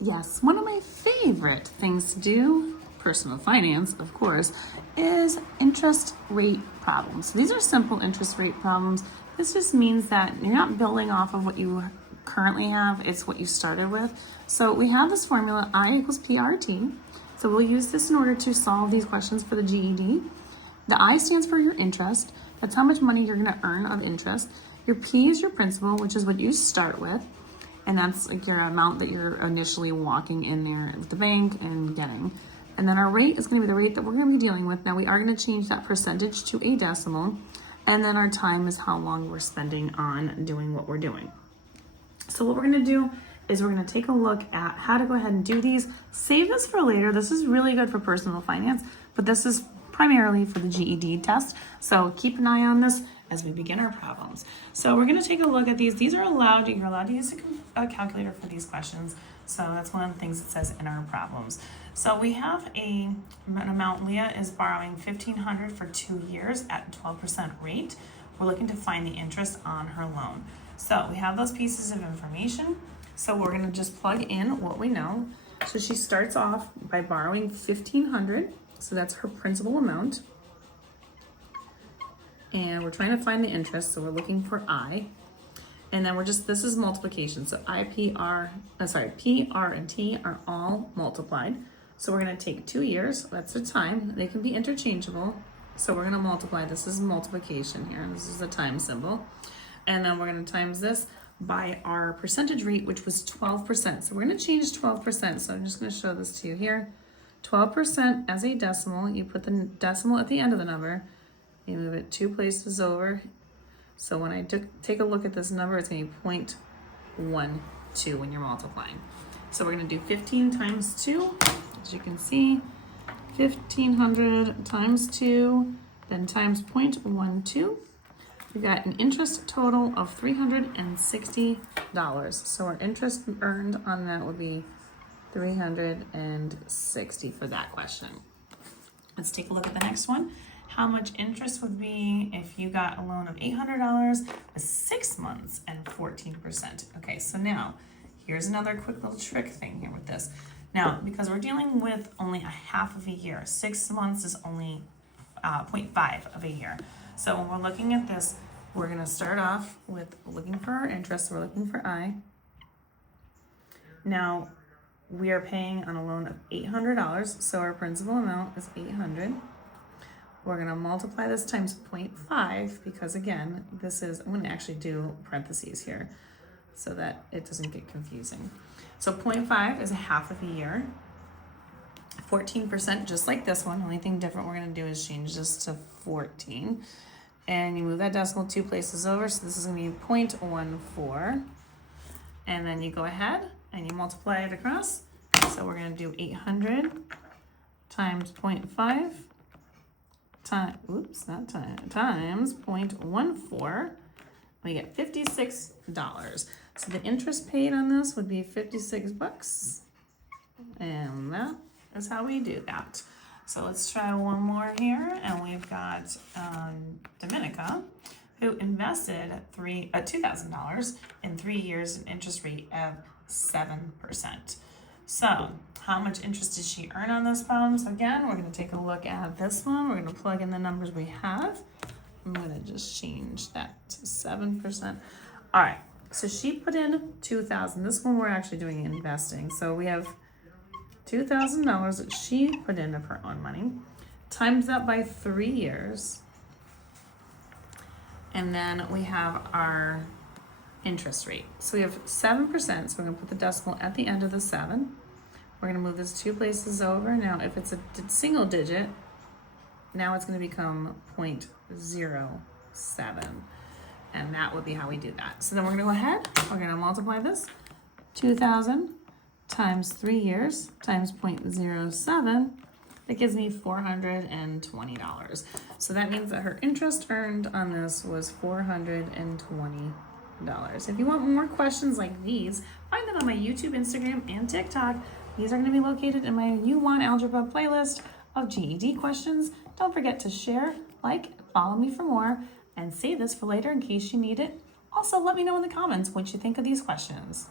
Yes, one of my favorite things to do, personal finance, of course, is interest rate problems. So these are simple interest rate problems. This just means that you're not building off of what you currently have, it's what you started with. So we have this formula, I equals PRT. So we'll use this in order to solve these questions for the GED. The I stands for your interest. That's how much money you're going to earn of interest. Your P is your principal, which is what you start with. And that's like your amount that you're initially walking in there with the bank and getting. And then our rate is going to be the rate that we're going to be dealing with. Now we are going to change that percentage to a decimal. And then our time is how long we're spending on doing what we're doing. So what we're going to do is we're going to take a look at how to go ahead and do these. Save this for later. This is really good for personal finance, but this is primarily for the GED test. So keep an eye on this as we begin our problems. So we're going to take a look at these. These are allowed, you're allowed to use a calculator for these questions. So that's one of the things it says in our problems. So we have an amount. Leah is borrowing $1,500 for 2 years at 12% rate. We're looking to find the interest on her loan. So we have those pieces of information. So we're going to just plug in what we know. So she starts off by borrowing $1,500. So that's her principal amount. And we're trying to find the interest. So we're looking for I. And then this is multiplication. So P, R, and T are all multiplied. So we're going to take 2 years. That's the time. They can be interchangeable. So we're going to multiply. This is multiplication here. This is the time symbol. And then we're going to times this by our percentage rate, which was 12%. So we're going to change 12%. So I'm just going to show this to you here. 12% as a decimal. You put the decimal at the end of the number. You move it 2 places over. So when I take a look at this number, it's going to be 0.12 when you're multiplying. So we're going to do 15 times 2. As you can see, 1,500 times 2, then times 0.12. We got an interest total of $360. So our interest earned on that would be $360 for that question. Let's take a look at the next one. How much interest would be if you got a loan of $800 with 6 months and 14%? Okay, so now here's another quick little trick thing here with this. Now, because we're dealing with only a half of a year, 6 months is only 0.5 of a year. So when we're looking at this, we're going to start off with looking for our interest. We're looking for I. Now, we are paying on a loan of $800, so our principal amount is $800. We're going to multiply this times 0.5 because, again, I'm going to actually do parentheses here so that it doesn't get confusing. So 0.5 is a half of a year. 14%, just like this one. Only thing different we're going to do is change this to 14. And you move that decimal 2 places over, so this is going to be 0.14. And then you go ahead and you multiply it across. So we're going to do 800 times 0.5 times 0.14. We get $56. So the interest paid on this would be $56. And that is how we do that. So let's try one more here. And we've got Dominica, who invested $2,000 in 3 years, an interest rate of 7%. So how much interest did she earn on those problems? Again, we're going to take a look at this one. We're going to plug in the numbers we have. I'm going to just change that to 7%. All right, so she put in $2,000. This one we're actually doing investing. So we have $2,000 that she put in of her own money, times that by 3 years. And then we have our interest rate. So we have 7%, so we're going to put the decimal at the end of the 7. We're going to move this 2 places over. Now, if it's a single digit, now it's going to become 0.07. And that would be how we do that. So then we're going to go ahead. We're going to multiply this. 2,000 times 3 years times 0.07. That gives me $420. So that means that her interest earned on this was $420. If you want more questions like these, find them on my YouTube, Instagram, and TikTok. These are going to be located in my U1 Algebra playlist of GED questions. Don't forget to share, like, follow me for more, and save this for later in case you need it. Also, let me know in the comments what you think of these questions.